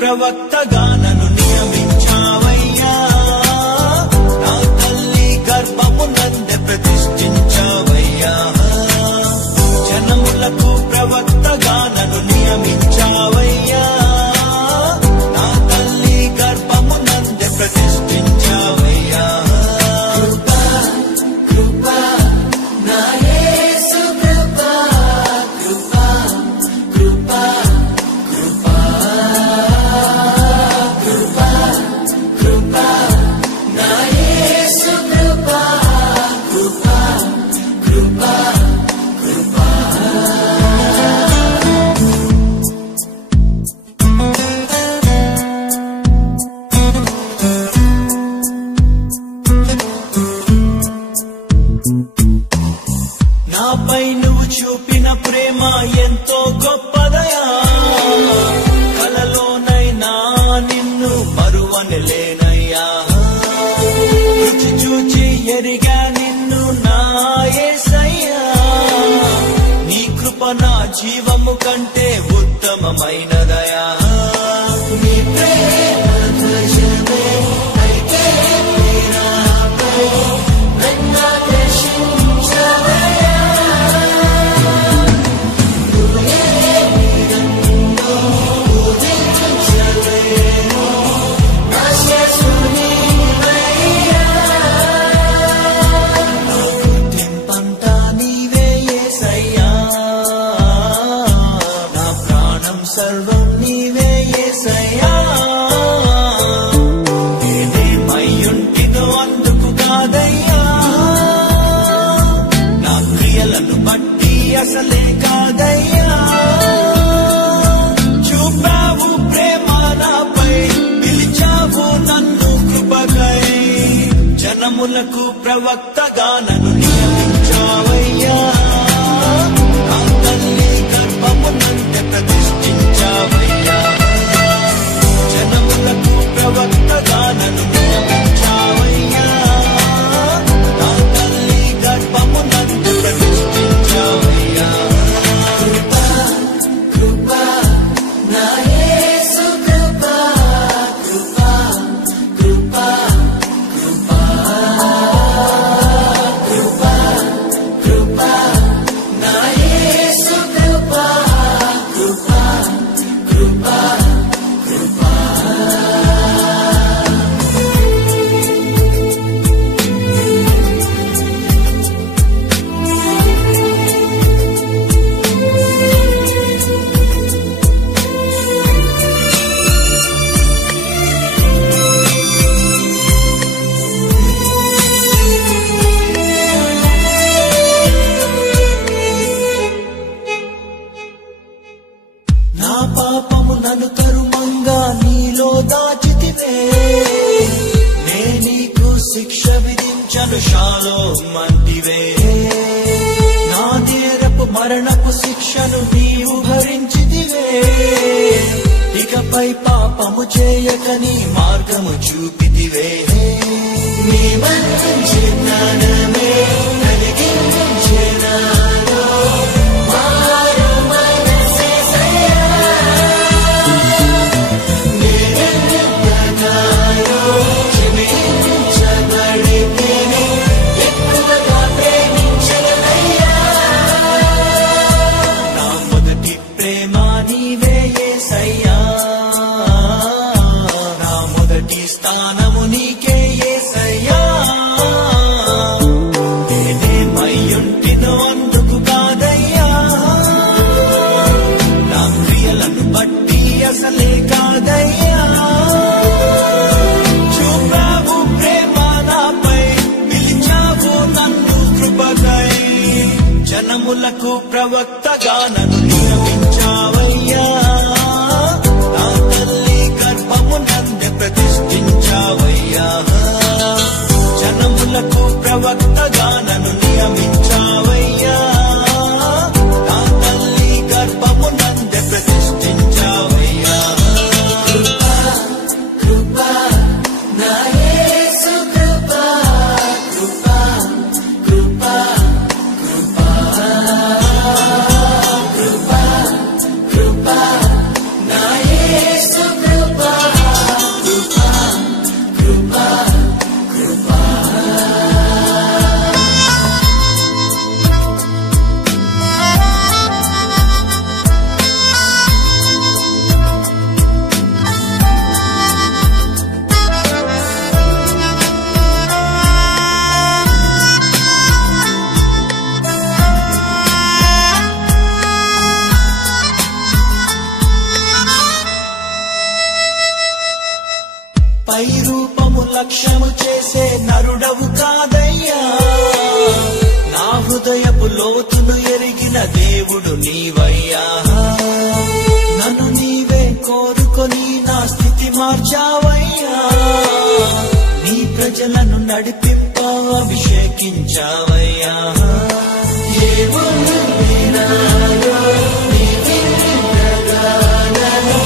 ప్రవక్తగా నన్ను నియమించావయ్యా, నా తల్లి గర్భమునందే ప్రతిష్ఠించావయ్యా. జనములకు ప్రవక్తగా నన్ను నియమించావయ్యా, నా తల్లి గర్భమునందే ప్రతిష్ఠించావయ్యా. నాపై నువ్వు చూపిన ప్రేమ ఎంతో గొప్పదయా, కలలోనైనా నిన్ను మరువనలేనయ్యా. రుచి చూచి ఎరిగా నిన్ను నా యేసయ్యా, నీ కృప నా జీవము కంటే ఉత్తమమైనదయా. నీ ప్రేమ ధ్వజమే అయితే నాపై నన్ను దర్శించవయ్యా. గుర్తింపంతా నీవే యేసయ్యా, నా ప్రాణం సర్వం నీవే యేసయ్యా. నేనేమయ్యుంటినో అందుకు కాదయ్యా, నా క్రియలను బట్టి అసలే కాదయ్యా. చూపావు ప్రేమ నాపై, పిలిచావు నన్ను కృపకై. జనములకు ప్రవక్తగా నన్ను నియమించావయ్యా, నా తల్లి గర్భమునందే ప్రతిష్ఠించావయ్యా. జనములకు ప్రవక్తగా నన్ను నియమించావయ్యా, నా తల్లి గర్భమునందే ప్రతిష్ఠించావయ్యా. నా పాపము నన్ను తరుమంగా నీలో దాచితివే, నే నీకు శిక్ష విధించను షాలోమ్ అంటివే. నా నేరపు మరణపు శిక్షను నీవు భరించితివే, ఇక ఇకపై పాపము చేయక నీ మార్గము చూపితివే నీ మంచి జ్ఞానమే కలిగించెనాలో మారు మనసేసయ్యా నేనెంతగానో క్షమించబడితేనే ఎక్కువగా ప్రేమించగలయ్యా నా మొదటి ప్రేమ నీవే యేసయ్యా నా మొదటి స్థానము నీకే యేసయ్యా నేనేమయ్యుంటినో అందుకు కాదయ్యా నా క్రియలను బట్టి అసలే కాదయ్యా చూపావు ప్రేమ నాపై పిలిచావు నన్ను కృపకై జనములకు ప్రవక్తగా నన్ను నియమించావయ్యా నా తల్లి గర్భము నందే ప్రతిష్ఠించావయ్యా జనములకు ప్రవక్తగా నన్ను నియమించావయ్యా నా తల్లి గర్భము నందే ప్రతిష్ఠించావయ్యా కృపా కృపా నా యేసు కృపా కృపా కృపా కృపా కృపా కృపా నా యేసు కృపా కృపా కృపా కృపా పై రూపము లక్ష్యము చేసే నరుడవు కాదయ్యా నా హృదయపు లోతును ఎరిగిన దేవుడు నీవయ్యా నన్ను నీవే కోరుకొని నా స్థితి మార్చావయ్యా నీ ప్రజలను నడిపింప అభిషేకించావయ్యా ఏముంది నాలో నీ విన్నగానను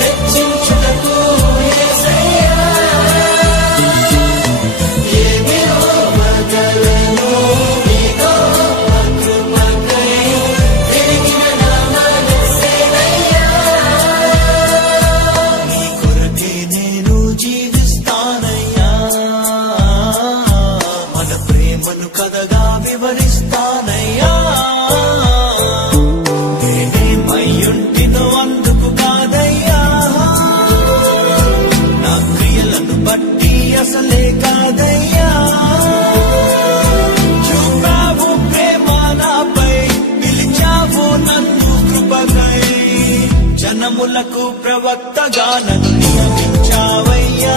హెచ్చించుటకు యేసయ్యా ఏమి ఇవ్వగలను నీ గొప్ప కృపకై పెరిగిన నా మనస్సేనయ్యా నీ కొరకే నేను జీవిస్తానయ్యా మన ప్రేమను కథగా వివరిస్తానయ్యా నేనేమయ్యుంటినో అందుకు కాదయ్యా నా క్రియలను బట్టి అసలే కాదయ్యా చూపావు ప్రేమ నాపై పిలిచావు నన్ను కృపకై జనములకు ప్రవక్తగా నన్ను నియమించావయ్యా